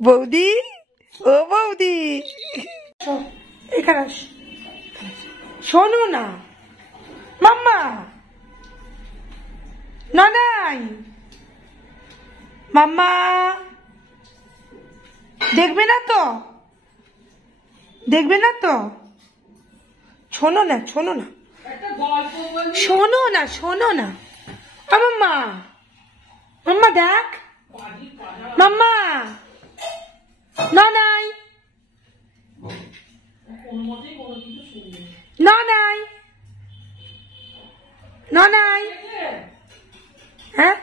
বৌদি, ও বৌদি, এখানে শোনো না মাম্মা, নাই মাম্মা, দেখবে না তো, দেখবে না তো, শোনো না, শোনো না, শোনো না, শোনো না, মাম্মা, মাম্মা দেখ, মাম্মা, নাই, নাই, নাই, হ্যাঁ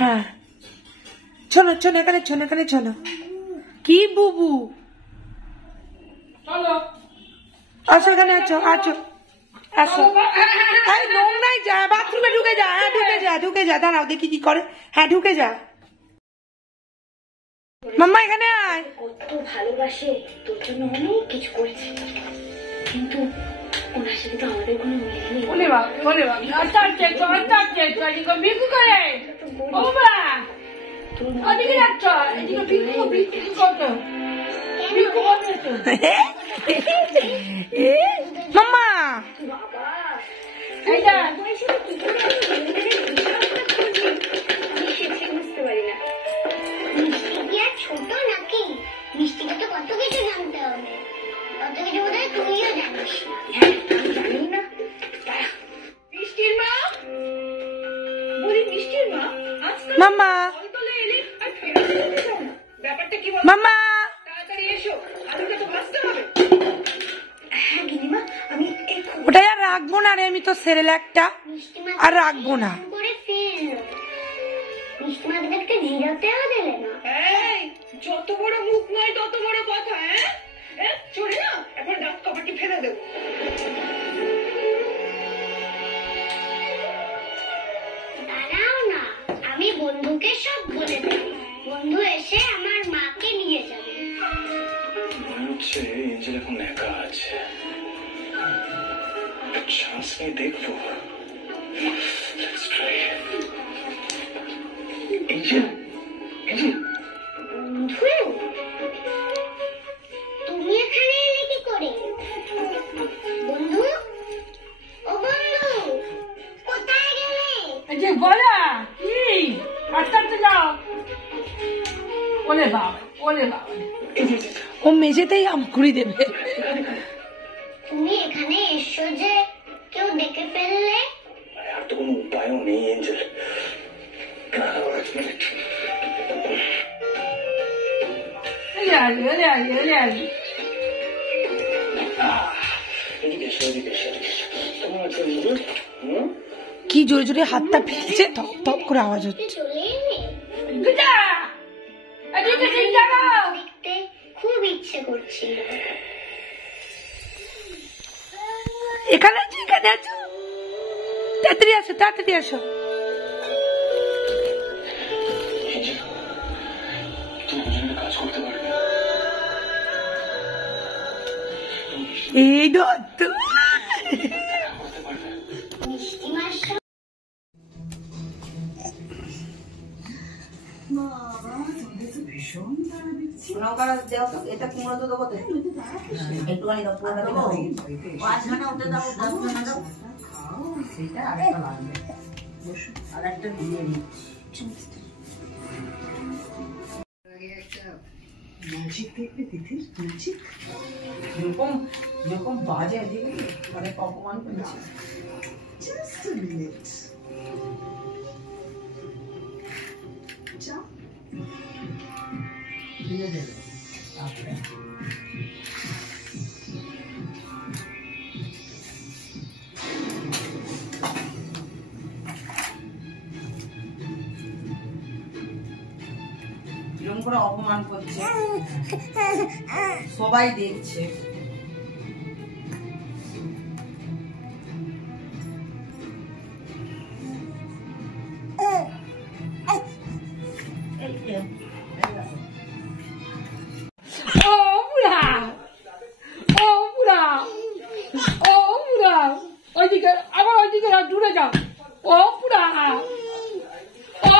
হ্যাঁ, শোনো শোনো, এখানে শোনো, এখানে শোনো, কি বুবু, আসো এখানে, আছো আছো, আসো, নোংরাই যা, বাথরুমে ঢুকে যা, হ্যাঁ ঢুকে যা, ঢুকে যা, দাঁড়াও দেখি কি করে, হ্যাঁ ঢুকে যা, মাম্মা এখানে আয়, কত ভালোবাসে, তোর জন্য অনেক কিছু করেছে, কিন্তু ওনার সাথে তো আমাদের কোনো মিল নেই। ওলে বাবা, ওলে বাবা, আচ্ছা বিকু করে, ও মা, ওদিকে যাচ্ছ, এদিকে বিকু, বিকু কত, বিকু কত, মাম্মা, এই যা, বুঝতে পারি না, মিষ্টি কি আর ছোট নাকি? মিষ্টিকে তো কত কিছু জানতে হবে, কত কিছু বোধহয় তুমিও জানিস। জানি না। মিষ্টির মা, বলি মিষ্টির মা, মাম্মা, ব্যাপারটা কি বল, মাম্মা, তাড়াতাড়ি এসো, আলুটা তো ভাজতে হবে। হ্যাঁ গিনিমা, আমি ওটাই আর রাখবো না রে, আমি তো সেরেলাকটা আর রাখবো না। করে ফেললো, মিষ্টি মা একটা জিরাতেও দিলে না। এই যত বড় মুখ নয় তত বড় কথা, হ্যাঁ চলে না, এখন দাঁত কপাটি ফেলে দেবো। দাঁড়াও না, আমি বন্ধুকে সব বলে দেব, বন্ধু এসে আমার মাকে নিয়ে যাবে। মনে হচ্ছে এঞ্জেল এখন একা আছে, চান্স নিয়ে দেখবো। এঞ্জেল, এঞ্জেল, বন্ধু তুমি এখানে এলে কি করে? বন্ধু, ও বন্ধু, কোথায় গেলে? এই যে বলা কি, আটকাতে যাও, ওলে বাবা, ওলে বাবা, ও মেঝেতেই আমকুড়ি দেবে। তুমি এখানে এসো যে কেউ দেখে ফেললে? আর তো কোনো উপায়ও নেই এঞ্জেল, কি জোরে জোরে হাতটা ফেলছে, থপ থপ করে আওয়াজ হচ্ছে। চলে এলে? দেখতে খুব ইচ্ছে করছিল। এখানে আছো, এখানে আছো, তাড়াতাড়ি আসো, তাড়াতাড়ি আসো। কাজ করতে পারবে, এই দত্ত মিষ্টি মাস এটা কুমড়ো তো দেবো, একটুখানি দাও, পুরোটা দেবো, 5 ঘন্টা উঠে দাও, 10 ঘন্টা দাও, সেটা আরেকটা লাগবে, আর একটা দিয়ে দিচ্ছি। ম্যাজিক দেখবে তিথির, ম্যাজিক যেরকম যেরকম বাজে দিকে মানে অপমান করেছে। জাস্ট আ মিনিট, যা দিয়ে দেবে তারপরে এরকম করে অপমান করছে, সবাই দেখছে। ওইদিকে আবার ওইদিকে দূরে যাও, ও পুরা, ও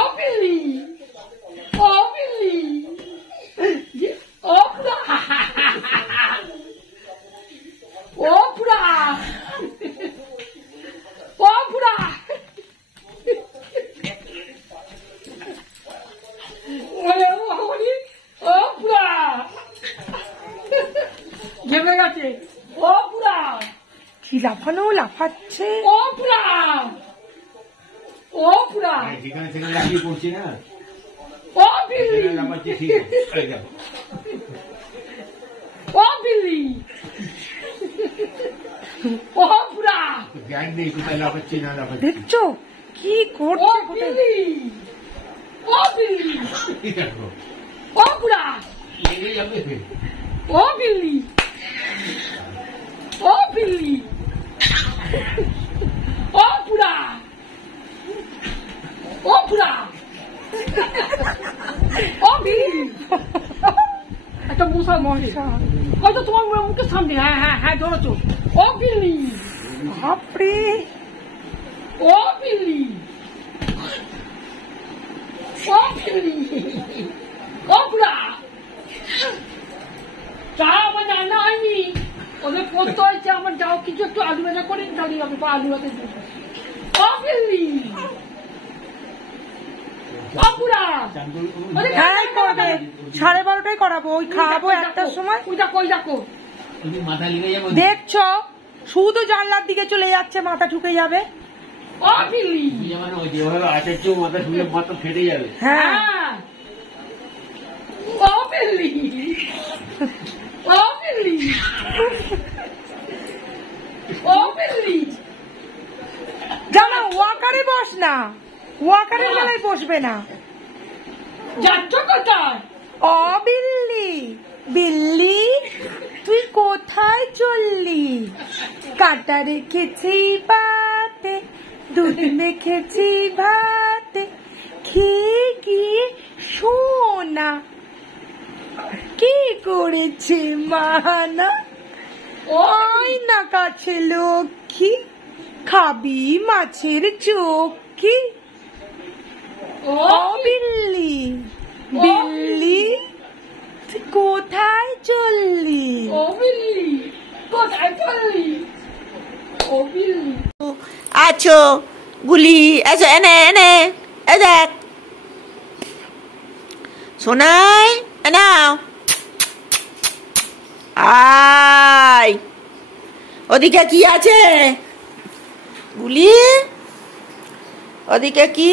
লাফানো লাফাচ্ছে। ও পুরা ও পুরা সেখানে সেখানে লাগিয়ে পড়ছি না। ও বিল্লি লাফাচ্ছি ঠিক আছে। ও বিল্লি ও পুরা জ্ঞান নেই কোথায় লাফাচ্ছি না লাফাচ্ছি। দেখছো কি ও করছে? বিল্লি ও বিল্লি দেখো ও পুরা লেগে যাবে। ও বিল্লি ও বিল্লি ও পুরা ও পুরা ও বিল্লি একটা মশা মশা হয়তো তোমার মুখের সামনে। হ্যাঁ হ্যাঁ হ্যাঁ ধরেছো। ও বিল্লি বাপরে, ও বিল্লি ও বিল্লি ও পুরা চা আমার রান্না হয়নি, ওদের করতে হয়েছে। আমার যাও কিছু একটু আলু ভাজা করে দাঁড়িয়ে হবে বা আলু ভাজা দেবো। ও বিল্লি ও পুরা হ্যাঁ করবে, 12:30টায় করাবো। ওই খাওয়াবো 1টার সময়। ওইটা কই দেখো মাথা লেগে যাবে। দেখছো শুধু জানলার দিকে চলে যাচ্ছে, মাথা ঢুকে যাবে। ও বিল্লি মানে ওই যেভাবে আটের চেয়েও মাথা শুলে মাথা ফেটে যাবে। হ্যাঁ হ্যাঁ ও বিল্লি ও বিল্লি ও বিল্লি জানো ওয়াকারে বস না, ওয়াকারের বেলায় বসবে না। যাচ্ছ কোথায়? ও বিল্লি, বিল্লি তুই কোথায় চললি? কাঁটা রেখেছি পাতে, দুধ মেখেছি ভাতে, খেয়ে গিয়ে সোনা কি করেছে মানা? ওই না কাছে লক্ষ্মী, খাবি মাছের চোখি। ও ও বিল্লি, বিল্লি তুই কোথায় চললি? ও বিল্লি কোথায় চললি? ও বিল্লি আছো গুলি, আছো এনে এনে এ দেখ সোনাই, নাও আয়। ওদিকে কি আছে গুলি? ওদিকে কি?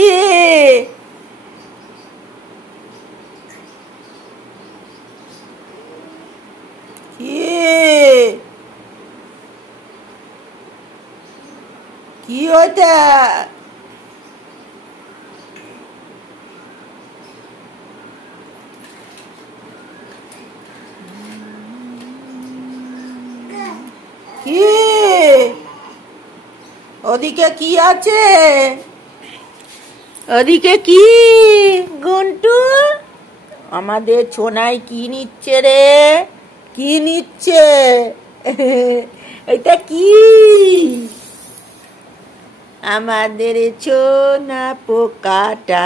কি ওইটা? কি ওদিকে কি আছে? ওদিকে কি গুন্টু? আমাদের ছোনাই কি নিচ্ছে রে? কি নিচ্ছে? এটা কি? আমাদের ছোনা পোকাটা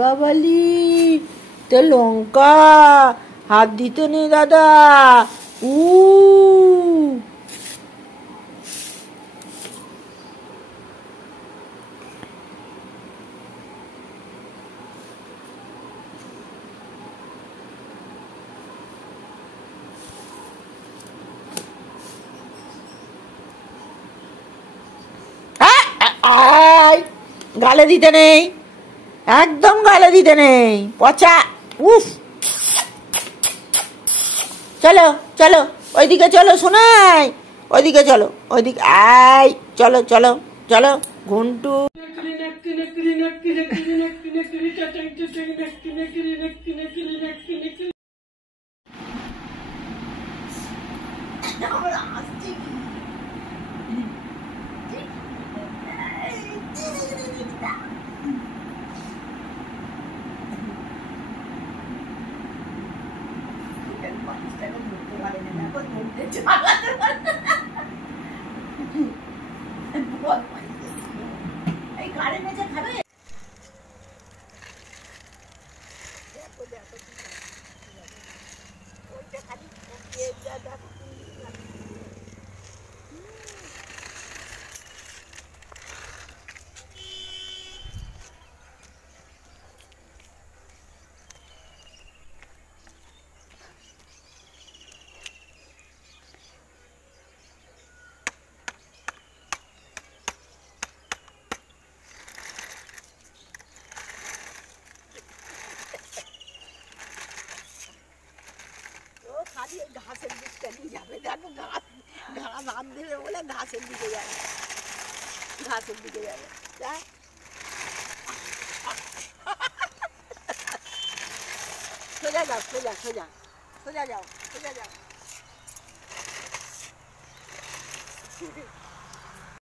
বাবালি তো লঙ্কা হাত দিতে নেই দাদা। গালে দিতে নেই, একদম গালে দিতে নেই, পচা। উফ, চলো চলো ওইদিকে চলো শোনাই, ওইদিকে চলো, ওইদিকে আয়, চলো চলো চলো ঘন্টু। দেখো ধরতে চালাতে এই ঘাড়ে মেঝে খাবে। দেখো দেখো ওইটা খালি দেখো খালি ঘাসের দিকটা নিয়ে যাবে। দেখো ঘাস হাত দেবে বলে ঘাসের দিকে যাবে, ঘাসের দিকে যাবে। সোজা যাও, সোজা সোজা সোজা যাও, সোজা যাও।